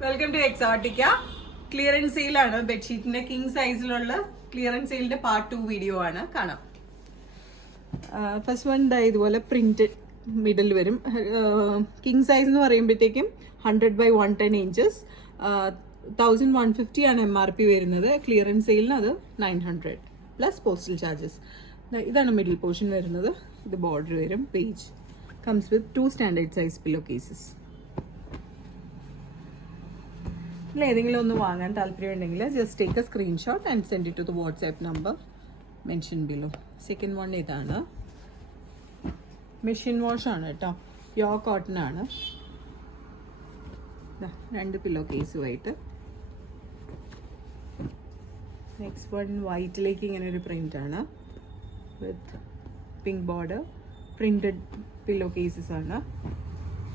Welcome to Exotica. Clearance സെയിലാണ്. ബെഡ്ഷീറ്റിന്റെ king സൈസിലുള്ള ക്ലിയറൻസ് സെയിലിന്റെ പാർട്ട് 2 വീഡിയോ ആണ്. കാണാം. ഫസ്റ്റ് വൺ ഇതുപോലെ പ്രിന്റഡ് മിഡിൽ വരും. കിങ് സൈസ് എന്ന് പറയുമ്പോഴത്തേക്കും 100/110 ഇഞ്ചസ്, 1150 ആണ് MRP വരുന്നത്. ക്ലിയറൻസ് സെയിലിന് അത് 900 പ്ലസ് പോസ്റ്റൽ ചാർജസ്. ഇതാണ് മിഡിൽ പോർഷൻ വരുന്നത്. ഇത് ബോർഡർ വരും. Page comes with 2 standard size pillow cases. ഏതെങ്കിലും ഒന്ന് വാങ്ങാൻ താല്പര്യമുണ്ടെങ്കിൽ just take a screenshot and send it to the WhatsApp number mention below. Second one ഇതാണ്. മെഷീൻ വാഷ് ആണ് കേട്ടോ. പ്യോർ കോട്ടൺ ആണ്. 2 പില്ലോ കേസുമായിട്ട്. നെക്സ്റ്റ് വൺ വൈറ്റിലേക്ക് ഇങ്ങനെ ഒരു പ്രിന്റ് ആണ് with pink border. Printed pillow cases ആണ്.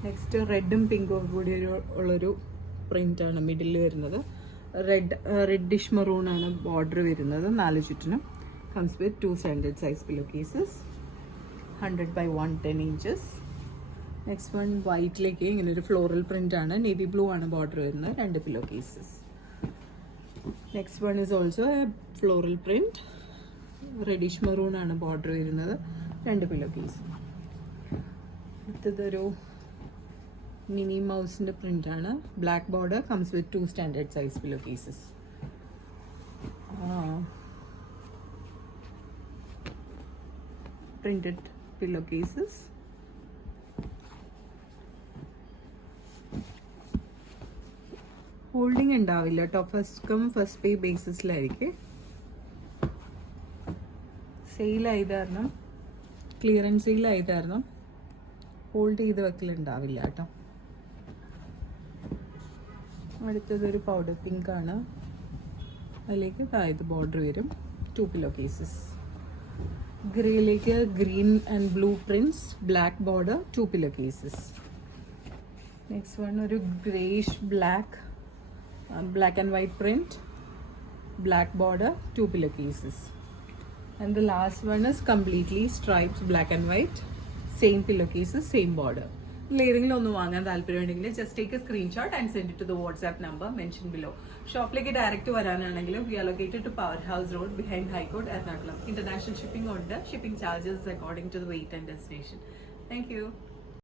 നെക്സ്റ്റ് റെഡും പിങ്കും കൂടി ഉള്ളൊരു പ്രിന്റ് ആണ് മിഡിൽ വരുന്നത്. റെഡിഷ് മറൂൺ ആണ് ബോർഡർ വരുന്നത് 4 ചുറ്റിനും. Comes with 2 standard size pillow cases, 100/110 inches. Next one വൈറ്റിലേക്ക് ഇങ്ങനെ ഒരു ഫ്ലോറൽ പ്രിന്റ് ആണ്. നേവി ബ്ലൂ ആണ് ബോർഡർ വരുന്നത്. 2 pillow cases. Next one is also a floral print. Reddish maroon ആണ് ബോർഡർ വരുന്നത്. 2 പില്ലോ കേസ്. ഇതൊരു മിനി മൗസിന്റെ പ്രിന്റ് ആണ്. Black border. Comes with 2 standard size pillow cases. Printed pillow cases. Holding ഉണ്ടാവില്ല കേട്ടോ. First പേ ബേസിസിലായിരിക്കും. സെയിലായത് കാരണം, ക്ലിയറൻസ് സെയിലായത് കാരണം ഹോൾഡ് ചെയ്ത് വെക്കലുണ്ടാവില്ല കേട്ടോ. അടുത്തതൊരു പൗഡർ പിങ്ക് ആണ്. അതിലേക്ക് ഇത് ബോർഡർ വരും. 2 പില്ലോ കേസസ്. ഗ്രേയിലേക്ക് green and blue prints, black border, 2 pillow cases. Next one ഒരു greyish black and white print, black border, 2 pillow cases. And the last one is completely striped black and white, same pillow cases, same border. ഏതെങ്കിലും ഒന്ന് വാങ്ങാൻ താല്പര്യമുണ്ടെങ്കിൽ just take a screenshot and send it to the WhatsApp number mention below. ഷോപ്പിലേക്ക് direct വരാനാണെങ്കിൽ we are located to power house road behind high court Ernakulam. International shipping ഉണ്ട്. Shipping charges according to the weight and destination. Thank U.